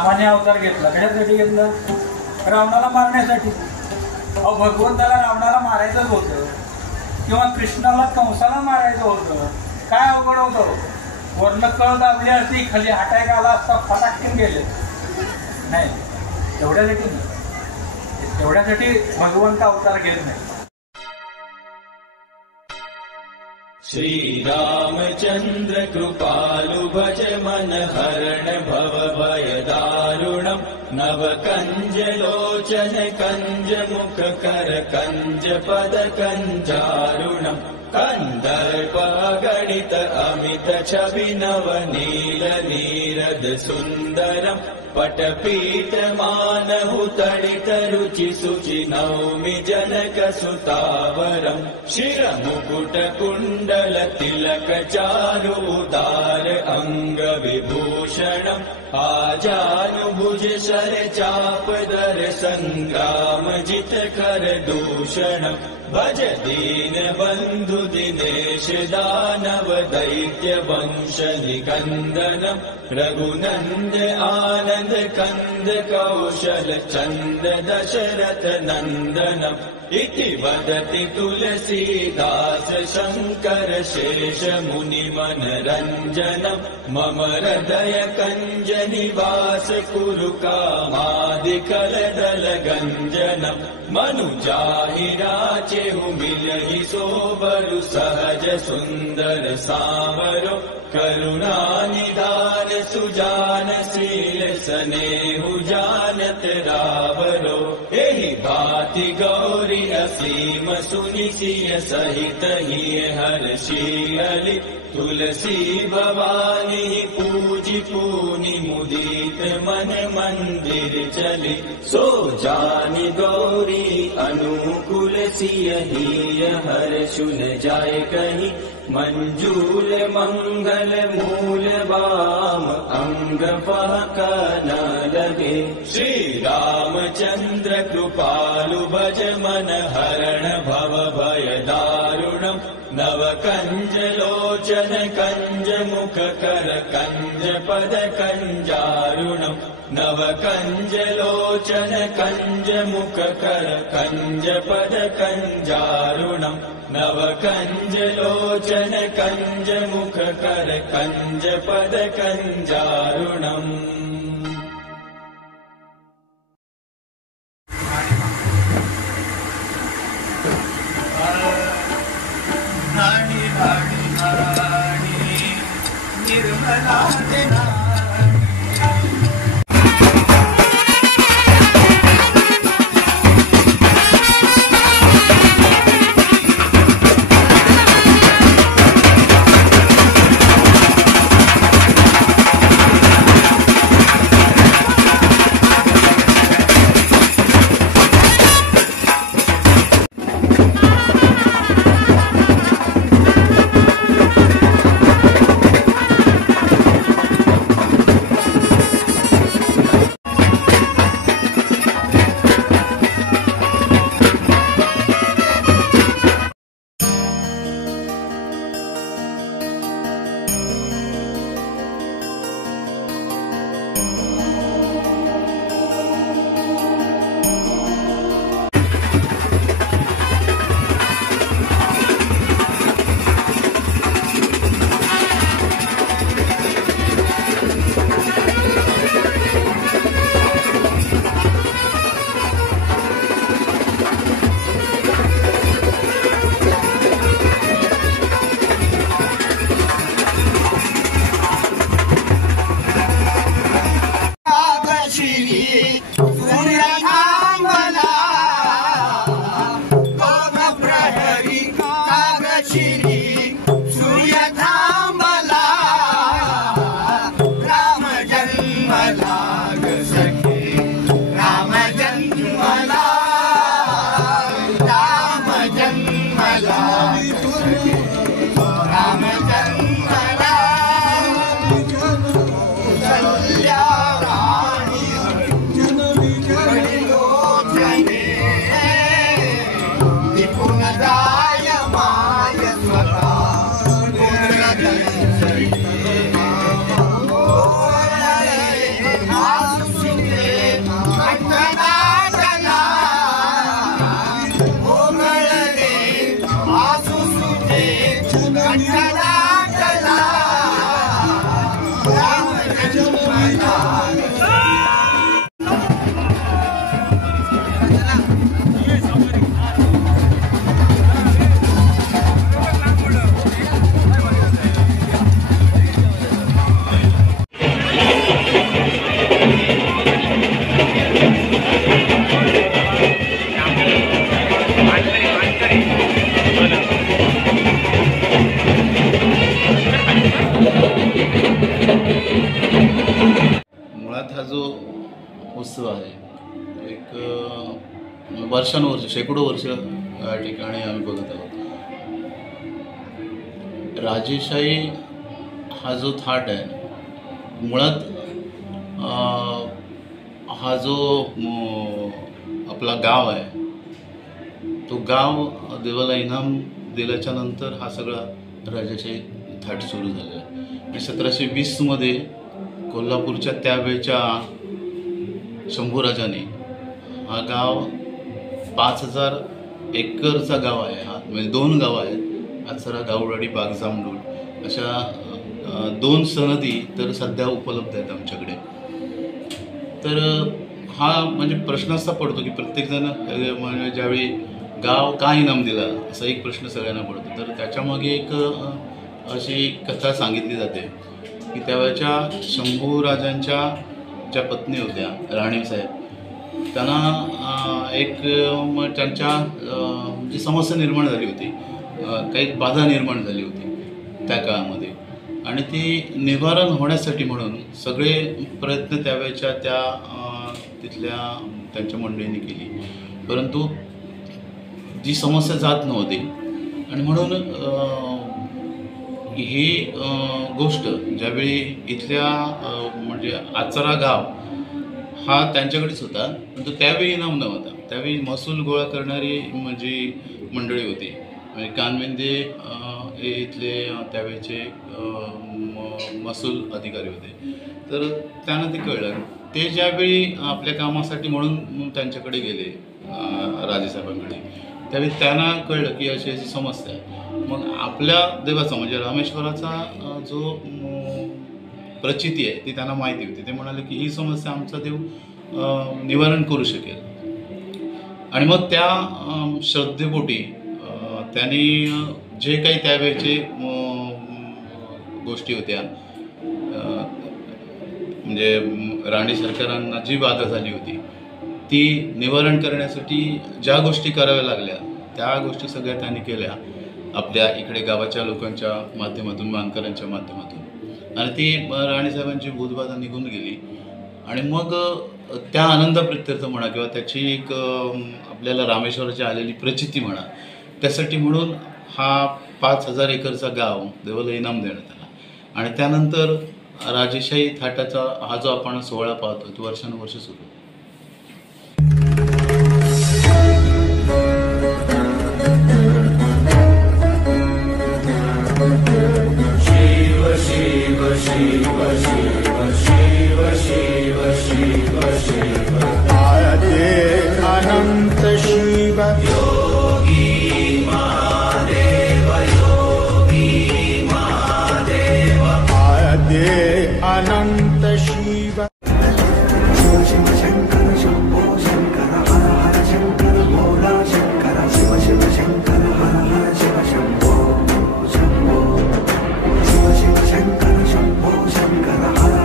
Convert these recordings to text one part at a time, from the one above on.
रामाने अवतार घेतला. कशासाठी घेतला? रावणाला मारण्यासाठी. अहो भगवंताला रावणाला मारायचंच होतं किंवा कृष्णाला कंसाला मारायचं होतं. काय अवघड होतं? वर्ण कळ दाबली असती, खाली हाटाय आला असता, फटाकन गेले. नाही, तेवढ्यासाठी नाही. तेवढ्यासाठी भगवंत अवतार घेत नाही. श्री रामचंद्र कृपालु भज मन हरण भव भय दारुणम् नव कंज लोचन कंज मुख कर कंज पद कंजारुणम् कंदर्प गणित अमित छवि नव नील नीरद सुंदरम् पटपीठ मानहु तडित रुचि सुचि नौमि जनक सुतावरम् शिर मुकुट कुण्डल तिलक चारु उदार अंग विभूषणम् आजानुभुज शर चाप दर संग्राम जित कर दूषणम् भज दीन बंधु दिनेश दानव दैत्य वंश निकंदनम् रघुनंद आनंद कंद कौशल चंद दशरथ नंदनम् इति वदति तुलसीदास शंकर शेष मुनि मनरंजनम् मम हृदय कंज निवास कुरु कामादिकल दल गंजनम् मनुजाहि राचेहु मिलहि सोबरु सहज सुंदर सामरो करुणा निदान सुजान शील स्नेहु जानत रावरो एहि भांति गौरी असीम सुनि सिय सहित हिय हर्षियलि तुलसी भवानी पूजि पूनि मुदित मन मंदिर चली सो जानि गौरी अनुकूल सिय हिय हर्षु न जाय कहीं मंजूल मंगल मूल वाम अंग फहक न लगे श्री रामचंद्र कृपालु भज मन हरण भव भय दारुणम् नव कंज लोचन कंज मुख कर कंज पद कंजारुणम् नव कंज लोचन कंज मुख कर कंज पद कंजारुणम् नव कंज लोचन कंज मुख कर कंज पद कंजारुणम् निर्मला मुळात हा जो उत्सव आहे एक वर्षानुवर्ष शेकडो वर्ष या ठिकाणी आम्ही बघत आहोत. राजेशाही हा जो थाट आहे मुळात हा जो आपला गाव आहे तो गाव देवाला इनाम दिल्याच्या नंतर हा सगळा राजेशाही थाट सुरू झाला आहे. 1720मध्ये कोल्हापूरच्या त्यावेळच्या शंभूराजाने हा गाव 5000 एकरचा गाव आहे. हा म्हणजे 2 गावं आहेत, आचरा गाववाडी बागजामडूल अशा 2 सनदी तर सध्या उपलब्ध आहेत आमच्याकडे. तर हा म्हणजे प्रश्न असा पडतो की प्रत्येकजण म्हणजे ज्यावेळी गाव का इनाम दिला असा एक प्रश्न सगळ्यांना पडतो. तर त्याच्यामागे एक अशी कथा सांगितली जाते की त्यावेळच्या शंभूराजांच्या ज्या पत्नी होत्या राणीसाहेब त्यांना एक त्यांच्या जी समस्या निर्माण झाली होती, काही बाधा निर्माण झाली होती त्या काळामध्ये आणि ती निवारण होण्यासाठी म्हणून सगळे प्रयत्न त्यावेळच्या त्या तिथल्या त्यांच्या मंडळींनी केली, परंतु जी समस्या जात नव्हती आणि म्हणून ही गोष्ट ज्यावेळी इथल्या म्हणजे आचरा गाव हा त्यांच्याकडेच होता, परंतु त्यावेळी इनाम नव्हता. त्यावेळी महसूल गोळा करणारी म्हणजे मंडळी होती म्हणजे कानविंदे हे इथले त्यावेळेचे महसूल अधिकारी होते. तर त्यांना ते कळलं. ते ज्यावेळी आपल्या कामासाठी म्हणून त्यांच्याकडे गेले राजेसाहेबांकडे, त्यावेळी त्यांना कळलं की अशी अशी समस्या आहे. मग आपल्या देवाचा म्हणजे रामेश्वराचा जो प्रचिती आहे ती त्यांना माहिती होती. ते म्हणाले की ही समस्या आमचा देव निवारण करू शकेल. आणि मग त्या श्रद्धेपोटी त्यांनी जे काही त्यावेळेचे गोष्टी होत्या म्हणजे राणी सरकारांना जी बाधा झाली होती ती निवारण करण्यासाठी ज्या गोष्टी कराव्या लागल्या त्या गोष्टी सगळ्या त्यांनी केल्या आपल्या इकडे गावाच्या लोकांच्या माध्यमातून, मानकरांच्या माध्यमातून. आणि ती राणीसाहेबांची भूतबाधा निघून गेली. आणि मग त्या आनंदप्रित्यर्थ म्हणा किंवा त्याची एक आपल्याला रामेश्वराची आलेली प्रचिती म्हणा, त्यासाठी म्हणून हा 5000 एकरचा गाव देवाला इनाम देण्यात आला. आणि त्यानंतर राजेशाही थाटाचा हा जो आपण सोहळा पाहतो तो वर्षानुवर्ष सुरू. अनंत शिव योगी महादेव आदे अनंत शिव. शिव शंकर शंभो शंकर हर हर शंकर भोला शंकर शिव शिव शंकर हर हर शिव शंभो शंभो शिव शिव शंकर शंभो शंकर हर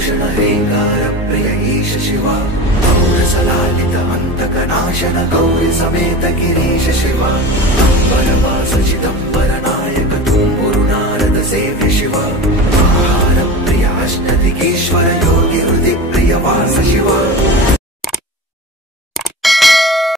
भूषण हेकार प्रिय ईश शिवा गौरसलालित अन्तकनाशन गौरी समेत गिरीश शिवा अम्बरवास चिदम्बर नायक तू गुरुनारद सेव्य शिवा